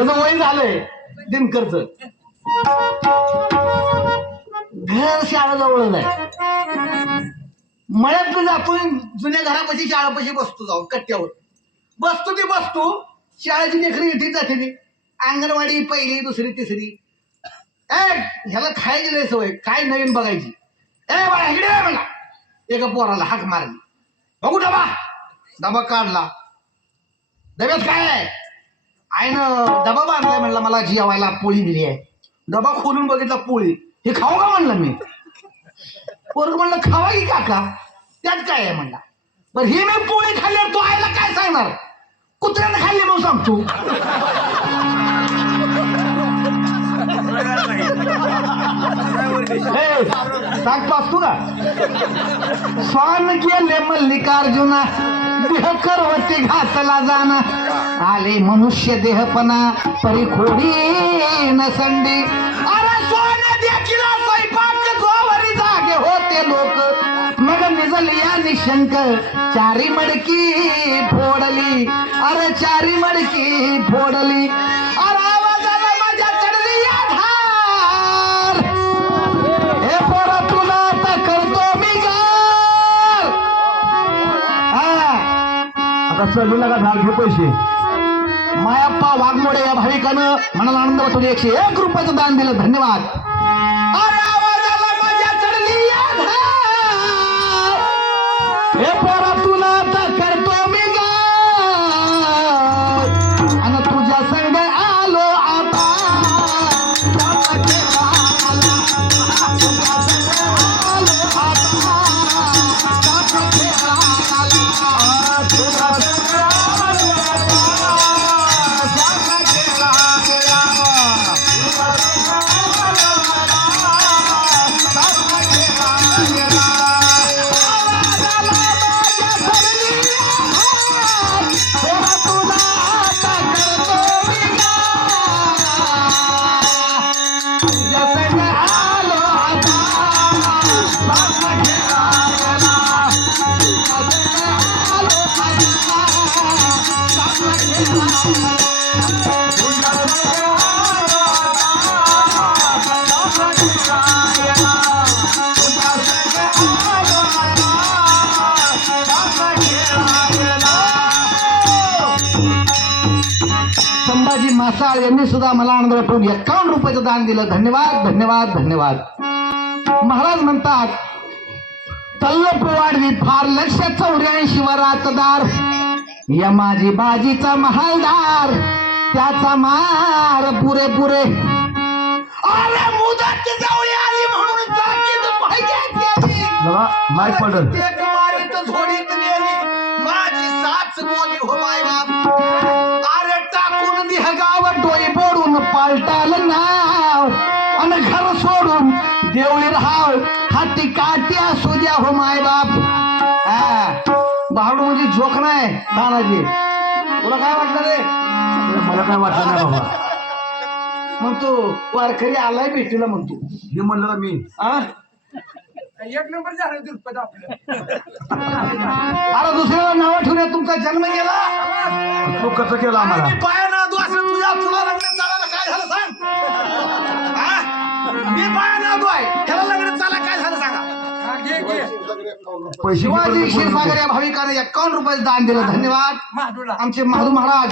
माझं वय झालंय. दिनकरच घर शाळा जवळच आहे मळ्यात आपण जुन्या घरापाशी शाळापाशी बसतो जाऊन कट्ट्यावर. बसतो ती बसतो. शाळेची लेकरी येते जाते ती अंगणवाडी पहिली दुसरी तिसरी. ए ह्याला खायची लय सवय. काय नवीन बघायची? ए बाळा इकडे एका पोराला हाक मारली. बघू डबा. डबा काढला. डब्यात काय आहे? आईनं डबा बांधलाय म्हणला मला जेवायला पोळी दिली आहे. डबा खोलून बघितला पोळी. हे खाऊ का म्हणलं मी? पोरग म्हणलं खावा की काका? त्यात काय आहे? म्हणला. बरं ही मी पोळी खाल्ल्यावर तू आईला काय सांगणार? कुत्र्यानं खाल्ली म्हणून सांगतो ए, सांग पाचतो का? स्वान गेले मल्लिकार्जुना. देह करवती घातला जाण. आले मनुष्य देहपणा परिखोडी नसंडी अरे सोने देखील स्वयंपाक गोवरी जागे होते लोक. मग निजल या निशंक चारी मडकी फोडली. अरे चारी मडकी फोडली. आता चलू नका झाल घे पैसे. मायाप्पा वाघमोडे या भाविकानं मनाला आनंद वाटून एकशे एक रुपयाचं दान दिलं. धन्यवाद. संभाजी मासाळ यांनी सुद्धा मला आनंद वाटून एकावन्न रुपयाचं दान दिलं. धन्यवाद धन्यवाद धन्यवाद. महाराज म्हणतात तल्लप वाढवी फार लक्ष चौऱ्याऐंशी वरातदार. या माझी बाजीचा महालदार त्याचा मार पुरे पुरे. अरे मुदत जवळ आली म्हणून ताकीद पाहिजे माय पडल. झोडीत नेली. माझी साच बोली हो माय बाप अरे टाकून दिह गाव डोई बोडून पालटाल नाव. आणि घर सोडून देवळी राहाव. हाती काठी असू द्या हो माय बाप भाडू म्हणजे जोक नाही तानाजी तुला काय वाटलं रे? मला काय वाटलं नाही बाबा. मग तू वारकरी आलाय भेटीला म्हणतो. हे म्हणलं मी. आ? एक नंबर झालं दुर्पद आपलं अरे दुसऱ्याला नाव ठेवण्यात तुमचा जन्म गेला? तो कसं केलं आम्हाला? मी पाया ना तू असं तुझ्या तुला लग्न चालायला काय झालं सांग? हा? मी पाया ना तू आहे पैसे शिवाजी क्षीरसागर या भाविकाने एकावन्न रुपये दान दिलं. धन्यवाद. आमचे महादू महाराज.